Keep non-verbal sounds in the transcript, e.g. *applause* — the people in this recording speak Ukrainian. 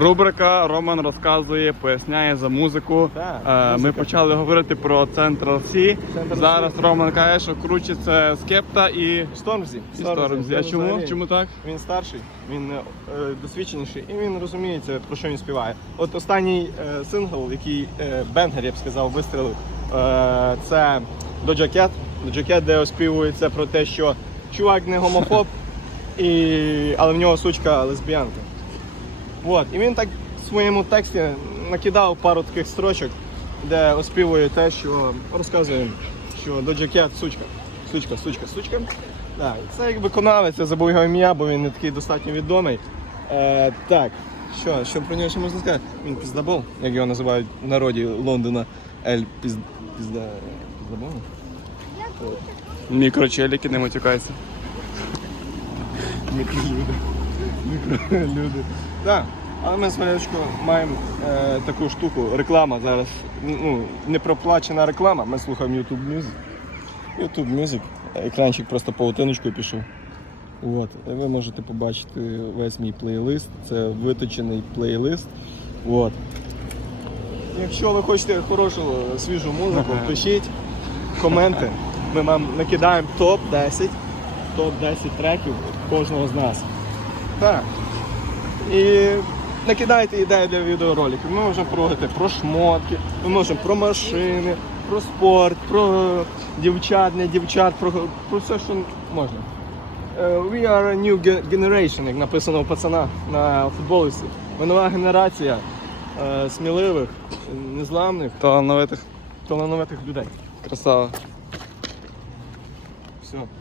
Рубрика Роман розказує, поясняє за музику. Так, Е, Ми музика. почали говорити про Central C. Central Зараз. Роман каже, що круче це Скепта і Стормзі. і Stormzy. А чому? Чому так? Він старший, він е, досвідченіший і він розуміється, про що він співає. От останній е, сингл, який е, Бенгер, я б сказав, вистрелив, е, це Doja Cat. Doja Cat, де оспівується про те, що чувак не гомофоб, *laughs* і... але в нього сучка лесбіянка. От. І він так в своєму тексті накидав пару таких строчок, де оспівує те, що розказує, що Doja Cat сучка. Сучка, сучка, сучка. Так, це як виконавець, я забув його ім'я, бо він не такий достатньо відомий. Е, так, що, що про нього ще можна сказати? Він піздабол, як його називають в народі Лондона. Ель пізд... пізда... піздабол? Мікрочеліки не матюкаються. Мікролюди. *laughs* Мікролюди. Так. Але ми з Валерочкою маємо е, таку штуку, реклама зараз. Ну, не проплачена реклама, ми слухаємо YouTube Music. YouTube Music. Екранчик просто паутиночкою пішов. От. І ви можете побачити весь мій плейлист. Це виточений плейлист. От. Якщо ви хочете хорошу свіжу музику, пишіть коменти. Ми вам накидаємо топ-10 топ-10 треків кожного з нас. Так. І накидайте ідеї для відеороликів. Ми можемо проговорити про шмотки, ми можемо про машини, про спорт, про дівчат, не дівчат, про, про все, що можна. Е, We are a new generation, як написано у пацана на футболісті. Ми нова генерація е, сміливих, незламних, Талановитих. талановитих людей. Красава. Все.